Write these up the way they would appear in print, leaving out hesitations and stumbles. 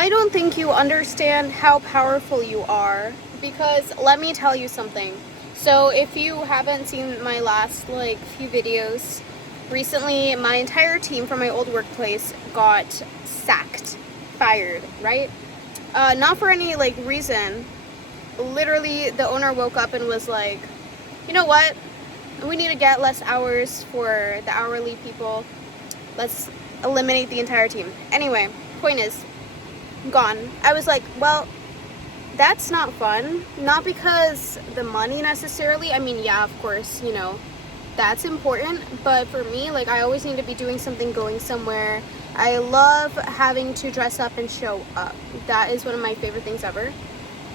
I don't think you understand how powerful you are, because let me tell you something. So if you haven't seen my last few videos, recently my entire team from my old workplace got sacked, fired, right? Not for any reason. Literally the owner woke up and was like, you know what? We need to get less hours for the hourly people. Let's eliminate the entire team. Anyway, point is, gone. I was like, well, that's not fun. Not because the money necessarily. I mean, yeah, of course, that's important. But for me, I always need to be doing something, going somewhere. I love having to dress up and show up. That is one of my favorite things ever.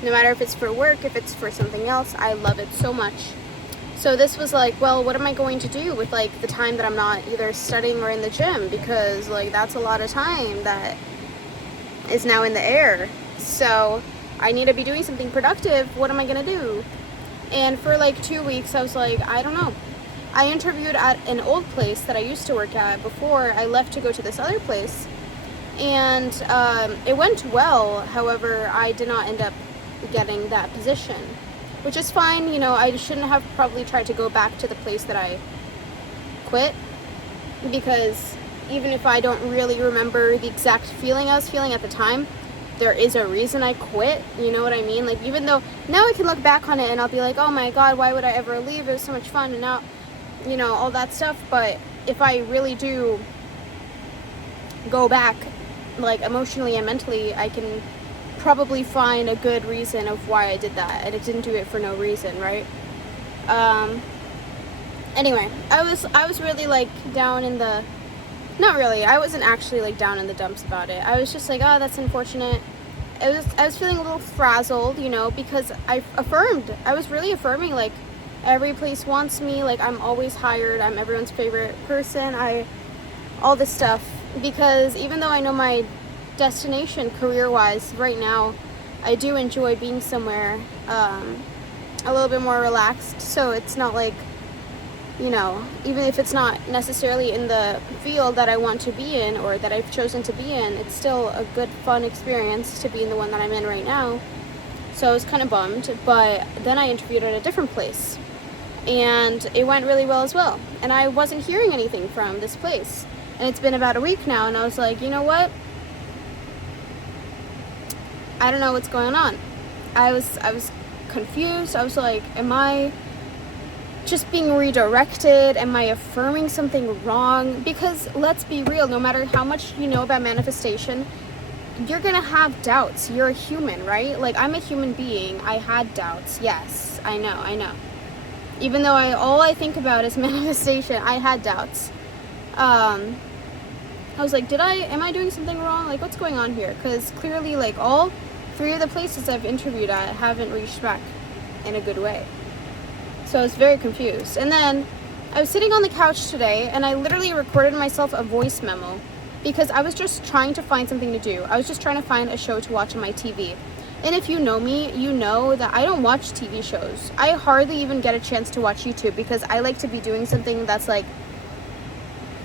No matter if it's for work, if it's for something else, I love it so much. So this was like, well, what am I going to do with the time that I'm not either studying or in the gym? Because that's a lot of time that is now in the air. So I need to be doing something productive. What am I gonna do? And for 2 weeks I was like, I don't know. I interviewed at an old place that I used to work at before I left to go to this other place, and it went well. However, I did not end up getting that position, which is fine. I shouldn't have probably tried to go back to the place that I quit, because even if I don't really remember the exact feeling I was feeling at the time, there is a reason I quit. You know what I mean? Even though now I can look back on it and I'll be like, oh my god, why would I ever leave? It was so much fun, and now, all that stuff. But if I really do go back, emotionally and mentally, I can probably find a good reason of why I did that, and I didn't do it for no reason, right? Anyway, I was really down in the, not really, I wasn't actually down in the dumps about it. I was just like, oh, that's unfortunate. I was feeling a little frazzled, because I was really affirming, every place wants me, I'm always hired, I'm everyone's favorite person, all this stuff. Because even though I know my destination career-wise right now, I do enjoy being somewhere a little bit more relaxed. So it's not even if it's not necessarily in the field that I want to be in or that I've chosen to be in, it's still a good, fun experience to be in the one that I'm in right now. So I was kind of bummed, but then I interviewed at a different place, and it went really well as well. And I wasn't hearing anything from this place, and it's been about a week now, and I was like, you know what? I don't know what's going on. I was confused. I was like, am I just being redirected? Am I affirming something wrong? Because let's be real, no matter how much you know about manifestation, you're gonna have doubts. You're a human, right? I'm a human being. I had doubts. Yes, I know. Even though all I think about is manifestation, I had doubts. I was like, am I doing something wrong? What's going on here? Because clearly, all 3 of the places I've interviewed at haven't reached back in a good way. So I was very confused. And then I was sitting on the couch today, and I literally recorded myself a voice memo, because I was just trying to find something to do. I was just trying to find a show to watch on my TV. And if you know me, you know that I don't watch TV shows. I hardly even get a chance to watch YouTube, because I like to be doing something that's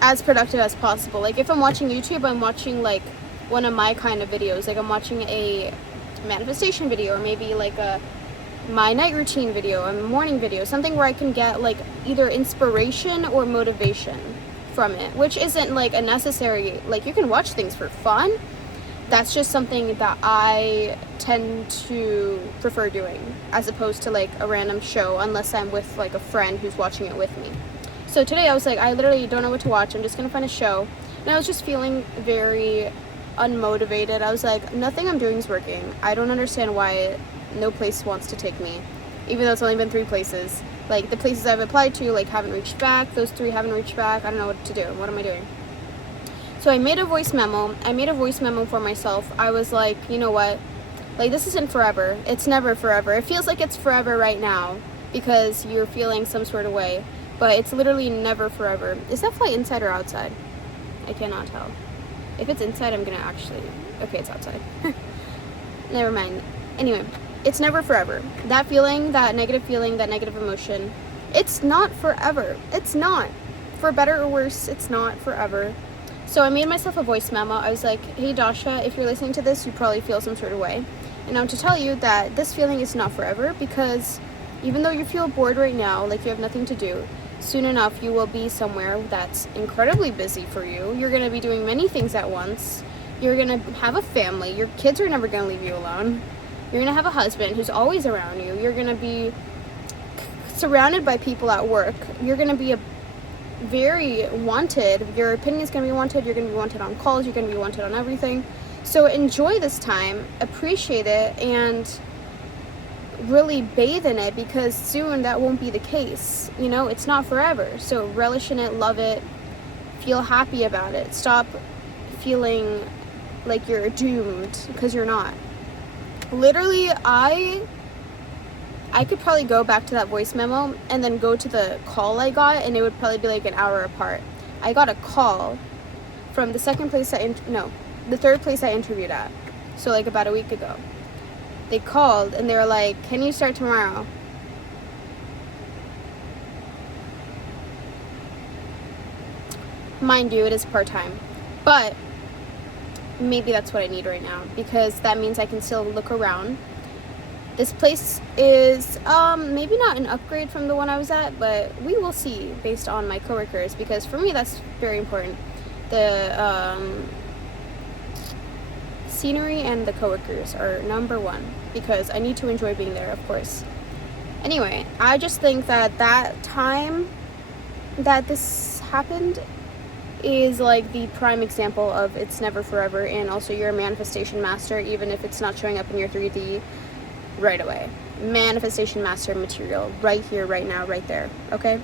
as productive as possible. If I'm watching YouTube, I'm watching one of my kind of videos. I'm watching a manifestation video, or maybe my night routine video, a morning video, something where I can get either inspiration or motivation from it, which isn't a necessary, you can watch things for fun. That's just something that I tend to prefer doing, as opposed to a random show, unless I'm with a friend who's watching it with me. So today I was like, I literally don't know what to watch. I'm just gonna find a show. And I was just feeling very unmotivated. I was like, nothing I'm doing is working. I don't understand why no place wants to take me, even though it's only been 3 places. The places I've applied to haven't reached back. Those 3 haven't reached back. I don't know what to do. What am I doing? So I made a voice memo. For myself. I was like, you know what? This isn't forever. It's never forever. It feels like it's forever right now because you're feeling some sort of way, but it's literally never forever. Is that fly inside or outside? I cannot tell. If it's inside, I'm gonna actually... Okay, it's outside. Never mind. Anyway, it's never forever. That feeling, that negative emotion, it's not forever. It's not. For better or worse, it's not forever. So I made myself a voice memo. I was like, hey Dasha, if you're listening to this, you probably feel some sort of way. And I want to tell you that this feeling is not forever, because even though you feel bored right now, like you have nothing to do, soon enough you will be somewhere that's incredibly busy for you. You're going to be doing many things at once. You're going to have a family. Your kids are never going to leave you alone. You're going to have a husband who's always around you. You're going to be surrounded by people at work. You're going to be very wanted. Your opinion is going to be wanted. You're going to be wanted on calls. You're going to be wanted on everything. So enjoy this time, appreciate it, and really bathe in it, because soon that won't be the case. You know, it's not forever. So relish in it, love it, feel happy about it. Stop feeling like you're doomed, because you're not. Literally, I could probably go back to that voice memo and then go to the call I got, and it would probably be like an hour apart. I got a call from the third place I interviewed at. So like about a week ago. They called and they were like, can you start tomorrow? Mind you, it is part-time. But maybe that's what I need right now, because that means I can still look around. This place is maybe not an upgrade from the one I was at, but we will see based on my coworkers, because for me that's very important. The scenery and the coworkers are number one, because I need to enjoy being there, of course. Anyway, I just think that time that this happened is like the prime example of it's never forever, and also you're a manifestation master, even if it's not showing up in your 3D right away. Manifestation master material right here, right now, right there, okay?